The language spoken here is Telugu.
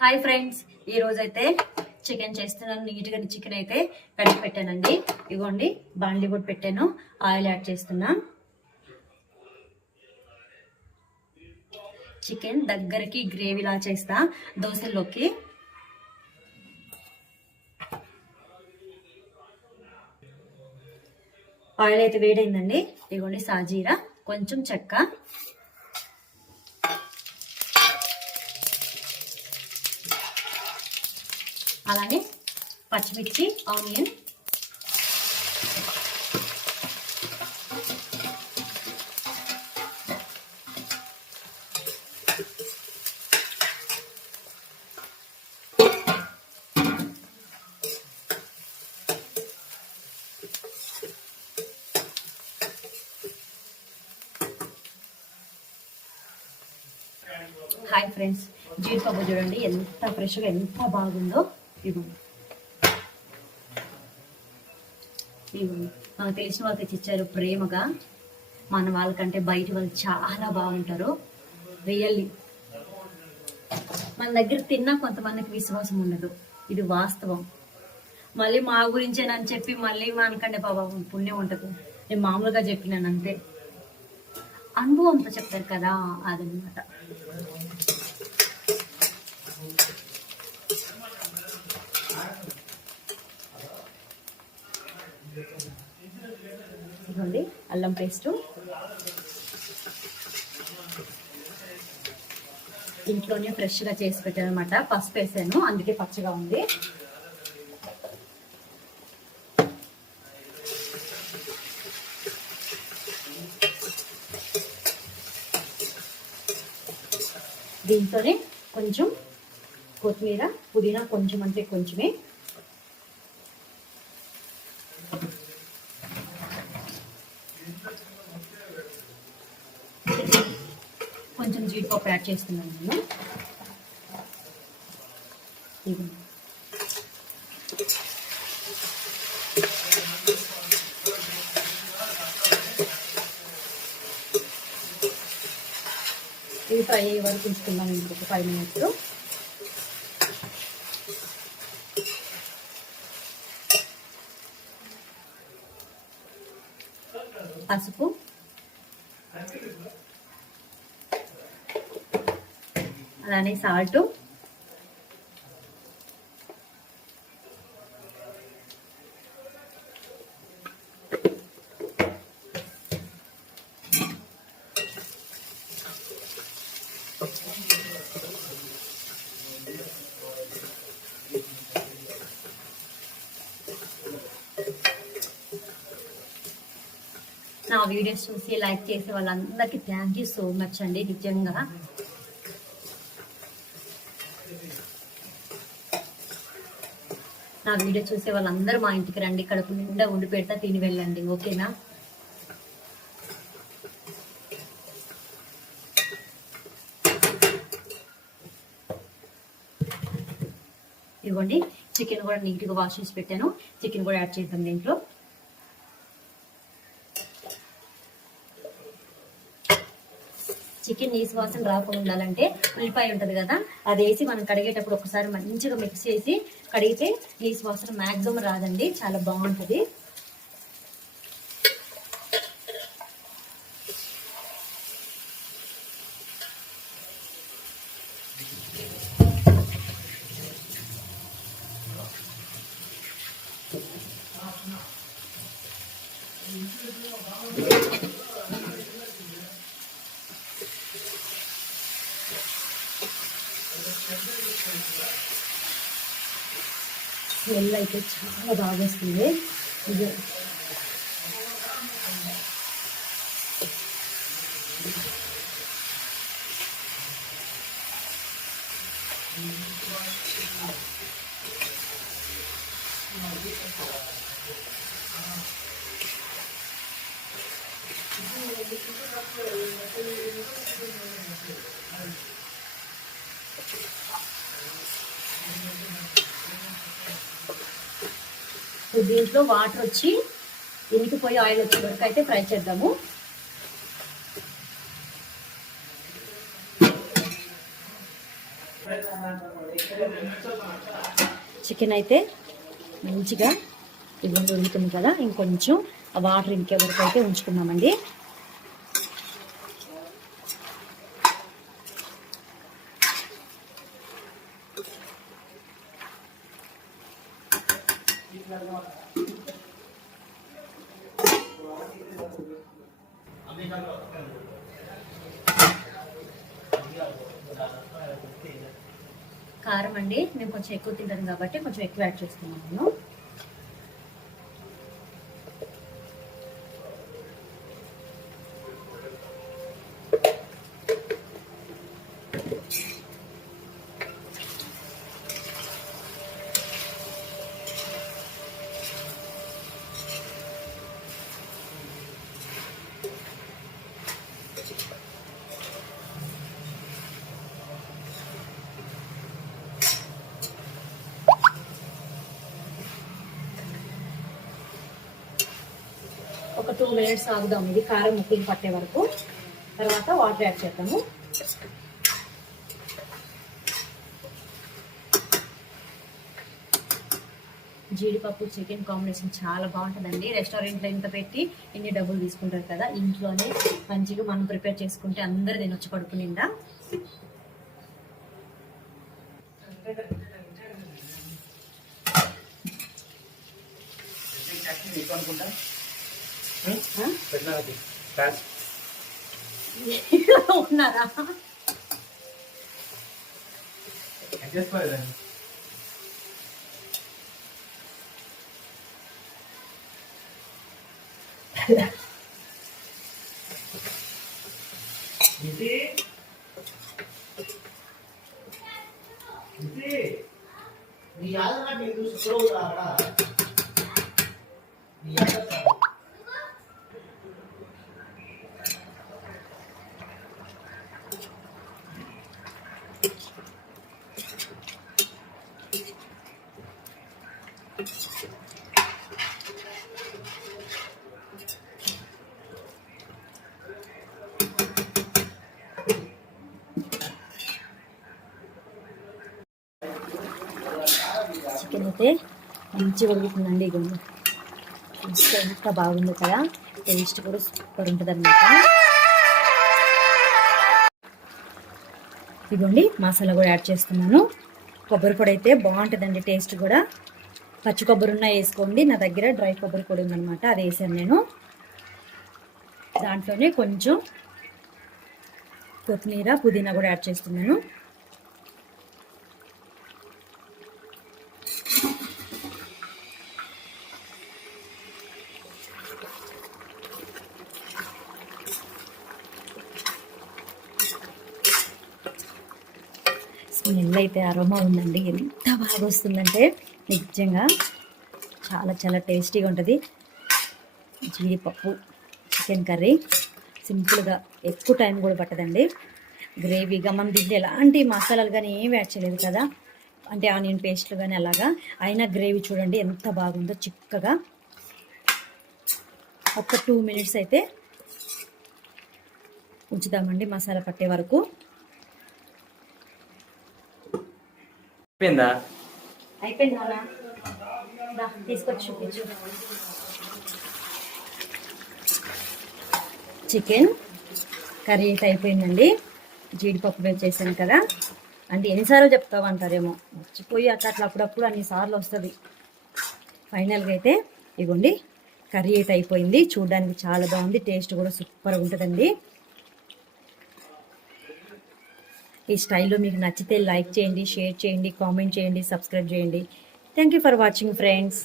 హాయ్ ఫ్రెండ్స్, ఈ రోజు అయితే చికెన్ చేస్తున్నాను. నీట్గా చికెన్ అయితే కడిగి పెట్టానండి. ఇగోండి బాండి కూడా పెట్టాను. ఆయిల్ యాడ్ చేస్తున్నా. చికెన్ దగ్గరికి గ్రేవీలా చేస్తా దోశల్లోకి. ఆయిల్ అయితే వేడైందండి. ఇగోండి సాజీరా, కొంచెం చెక్క, అలానే పచ్చిమిర్చి, ఆనియన్, హాయ్ ఫ్రెండ్స్, జీడిపప్పు చూడండి ఎంత ఫ్రెష్గా ఎంత బాగుందో. ఇవ్వండి మనకు తెలిసిన వాళ్ళకి తెచ్చిచ్చారు ప్రేమగా. మన వాళ్ళకంటే బయట వాళ్ళు చాలా బాగుంటారు. రియల్లీ మన దగ్గర తిన్నా కొంతమందికి విశ్వాసం ఉండదు, ఇది వాస్తవం. మళ్ళీ మా గురించేనని చెప్పి మళ్ళీ మనకంటే పాపం పుణ్యం ఉంటుంది. నేను మామూలుగా చెప్పినాను అంతే, అనుభవంతో చెప్తారు కదా, అదనమాట. ఇదిగోండి అల్లం పేస్టు. ఇంట్లోనే ఫ్రెష్గా చేసి పెట్టాను అనమాట. పసుపు వేసాను, అందుకే పచ్చగా ఉంది. దీంతోనే కొంచెం కొత్తిమీర, పుదీనా, కొంచెం అంటే కొంచెమే. కొంచెం జీడిపప్పు యాడ్ చేస్తున్నాను నేను. ఇది ఫ్రై అయ్యే వరకు ఉంచుకున్నాను ఇంకొక 5 మినిట్స్. పసుపు, అలానే సాల్ట్, నా వీడియోస్ చూసి లైక్ చేసే వాళ్ళందరికీ థ్యాంక్ యూ సో మచ్ అండి. నిజంగా నా వీడియో చూసే వాళ్ళందరూ మా ఇంటికి రండి, కడుపు నిండా ఉండి పెడతా, తిని వెళ్ళండి, ఓకేనా? ఇవ్వండి చికెన్ కూడా నీట్గా వాష్ చేసి పెట్టాను. చికెన్ కూడా యాడ్ చేద్దాం దీంట్లో. చికెన్ నీసు వాసన రాకుండా ఉండాలంటే ఉల్లిపాయ ఉంటుంది కదా, అది వేసి మనం కడిగేటప్పుడు ఒకసారి మంచిగా మిక్స్ చేసి కడిగితే నీసు వాసన మ్యాక్సిమం రాదండి, చాలా బాగుంటుంది. స్మెల్ అయితే చాలా బాగా వస్తుంది. ఇది దీంట్లో వాటర్ వచ్చి ఇనికిపోయి ఆయిల్ వచ్చే వరకు అయితే ఫ్రై చేద్దాము. చికెన్ అయితే మంచిగా ఇవ్వండి ఉడుకుతుంది కదా, ఇంకొంచెం ఆ వాటర్ ఇంకే వరకు అయితే ఉంచుకున్నామండి. కారం అండి మేము కొంచెం ఎక్కువ తింటాం కాబట్టి కొంచెం ఎక్కువ యాడ్ చేసుకున్నాను. ఒక 2 minutes ఆగుదాం ఇది కారం ముక్కలు పట్టే వరకు. తర్వాత వాటర్ యాడ్ చేద్దాము. జీడిపప్పు చికెన్ కాంబినేషన్ చాలా బాగుంటుందండి. రెస్టారెంట్లో ఇంత పెట్టి ఇన్ని డబ్బులు తీసుకుంటారు కదా, ఇంట్లోనే మంచిగా మనం ప్రిపేర్ చేసుకుంటే అందరు తినొచ్చు కడుపు నిండా. ఉన్నారా చికెన్ అయితే మంచిగా ఉడుకుతుందండి. ఇది ఎంత బాగుంది కదా, టేస్ట్ కూడా సూపర్ ఉంటుంది అన్నమాట. ఇదిగోండి మసాలా కూడా యాడ్ చేస్తున్నాను. కొబ్బరి పొడి అయితే బాగుంటుందండి, టేస్ట్ కూడా. పచ్చి కొబ్బరి ఉన్న వేసుకోండి, నా దగ్గర డ్రై కొబ్బరి పొడి ఉందన్నమాట, అది వేసాను నేను. దాంట్లోనే కొంచెం కొత్తిమీర పుదీనా కూడా యాడ్ చేస్తున్నాను. స్మెల్ అయితే అరోమా ఉందండి, ఎంత బాగా వస్తుందంటే నిజంగా చాలా చాలా టేస్టీగా ఉంటుంది. జీడిపప్పు చికెన్ కర్రీ సింపుల్గా, ఎక్కువ టైం కూడా పట్టదండి. గ్రేవీగా మనం దీంట్లో ఎలాంటి మసాలాలు కానీ ఏమి యాడ్ చేయలేదు కదా, అంటే ఆనియన్ పేస్ట్లు కానీ అలాగా. అయినా గ్రేవీ చూడండి ఎంత బాగుందో, చిక్కగా. ఒక 2 minutes అయితే ఉంచుదామండి మసాలా పట్టే వరకు. అయిపోయింది తీసుకొచ్చి చూపించు. చికెన్ కర్రీ అయితే అయిపోయిందండి. జీడిపప్పు వేసి చేశాను కదా, అంటే ఎన్నిసార్లు చెప్తావు అంటారేమో, మర్చిపోయి అట్లా అప్పుడప్పుడు అన్నిసార్లు వస్తుంది. ఫైనల్గా అయితే ఇగోండి కర్రీ అయితే అయిపోయింది. చూడడానికి చాలా బాగుంది, టేస్ట్ కూడా సూపర్గా ఉంటుందండి. ఈ స్టైల్లో మీకు నచ్చితే లైక్ చేయండి, షేర్ చేయండి, కామెంట్ చేయండి, సబ్స్క్రైబ్ చేయండి. Thank you for watching friends.